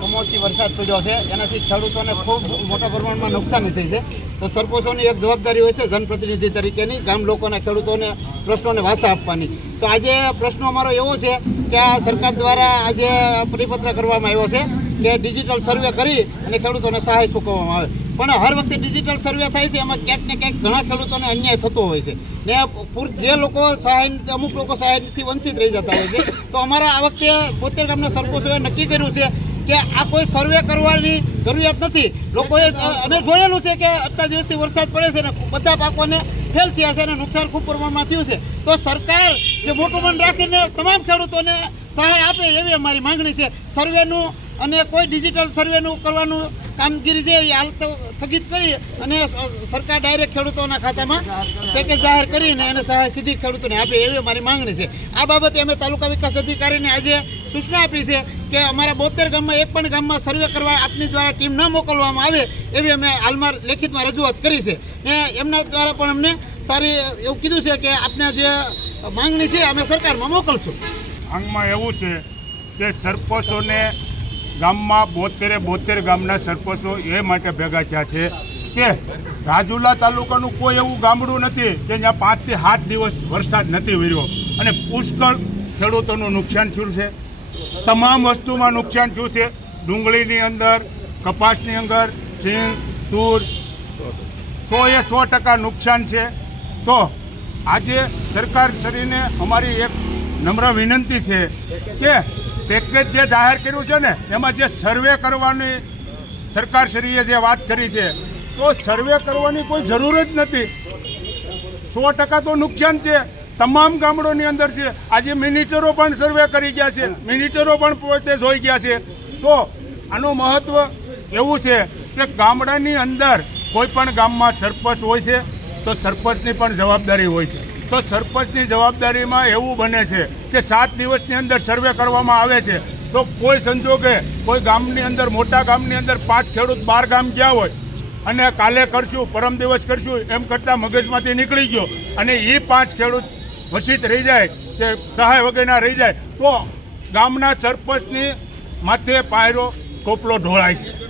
કમોસમી વરસાદ પડ્યો છે. એનાથી ખેડૂતોને ખૂબ મોટા પ્રમાણમાં નુકસાની થઈ છે. તો સરપંચોની એક જવાબદારી હોય છે જનપ્રતિનિધિ તરીકેની, ગામ લોકોના ખેડૂતોને પ્રશ્નોને વાસા આપવાની. તો આજે પ્રશ્નો અમારો એવો છે કે આ સરકાર દ્વારા આજે પરિપત્ર કરવામાં આવ્યો છે કે ડિજિટલ સર્વે કરી અને ખેડૂતોને સહાય ચૂકવવામાં આવે. પણ હર વખતે ડિજિટલ સર્વે થાય છે, એમાં ક્યાંક ને ક્યાંક ઘણા ખેડૂતોને અન્યાય થતો હોય છે. ને જે લોકો સહાય, અમુક લોકો સહાયથી વંચિત રહી જતા હોય છે. તો અમારા આ વખતે બોતેર ગામના સરપંચોએ નક્કી કર્યું છે કે આ કોઈ સર્વે કરવાની જરૂરિયાત નથી. લોકોએ અને જોયેલું છે કે આટલા દિવસથી વરસાદ પડે છે ને બધા પાકોને ફેલ થયા છે અને નુકસાન ખૂબ પ્રમાણમાં થયું છે. તો સરકાર જે મોટું મન રાખીને તમામ ખેડૂતોને સહાય આપે એવી અમારી માંગણી છે. સર્વેનું અને કોઈ ડિજિટલ સર્વેનું કરવાનું કામગીરી છે એ હાલ તો સ્થગિત કરી અને સરકાર ડાયરેક્ટ ખેડૂતોના ખાતામાં પેકેજ જાહેર કરીને એને સહાય સીધી ખેડૂતોને આપે એવી અમારી માંગણી છે. આ બાબતે અમે તાલુકા વિકાસ અધિકારીને આજે સૂચના આપી છે કે અમારા બોતેર ગામમાં એક પણ ગામમાં સર્વે કરવા આપની દ્વારા ટીમ ન મોકલવામાં આવે એવી અમે હાલમાં લેખિતમાં રજૂઆત કરી છે. ને એમના દ્વારા પણ અમને સારી એવું કીધું છે કે આપને જે માંગણી છે અમે સરકારમાં મોકલશું. આંગમાં એવું છે કે સરપંચોને ગામમાં બોતેરે બોતેર ગામના સરપંચો એ માટે ભેગા થયા છે કે રાજુલા તાલુકાનું કોઈ એવું ગામડું નથી કે જ્યાં પાંચથી સાત દિવસ વરસાદ નથી વર્યો અને પુષ્કળ ખેડૂતોનું નુકસાન થયું છે. તમામ વસ્તુમાં નુકસાન થયું છે. ડુંગળીની અંદર, કપાસની અંદર સિંગ તૂર સો એ સો ટકા નુકસાન છે. તો આજે સરકાર શ્રીને અમારી એક નમ્ર વિનંતી છે કે પેકેજ જે જાહેર કર્યું છે ને, એમાં જે સર્વે કરવાની સરકાર શ્રીએ જે વાત કરી છે, તો સર્વે કરવાની કોઈ જરૂર જ નથી. સો ટકા તો નુકસાન છે. તમામ ગામડોની અંદર છે. આજે મિનિટરો પણ સર્વે કરી ગયા છે. મિનિટરો પણ પોતે જોઈ ગયા છે. તો આનું મહત્ત્વ એવું છે કે ગામડાની અંદર કોઈ પણ ગામમાં સરપંચ હોય છે, તો સરપંચની પણ જવાબદારી હોય છે. તો સરપંચની જવાબદારીમાં એવું બને છે કે સાત દિવસની અંદર સર્વે કરવામાં આવે છે. તો કોઈ સંજોગે કોઈ ગામની અંદર, મોટા ગામની અંદર પાંચ ખેડૂત બાર ગામ ગયા હોય અને કાલે કરશું, પરમ દિવસ કરશું, એમ કરતાં મગજમાંથી નીકળી ગયો અને એ પાંચ ખેડૂત વસિત રહી જાય કે સહાય વગેરેના રહી જાય, તો ગામના સરપંચની માથે પાયરો ટોપલો ઢોળાય છે.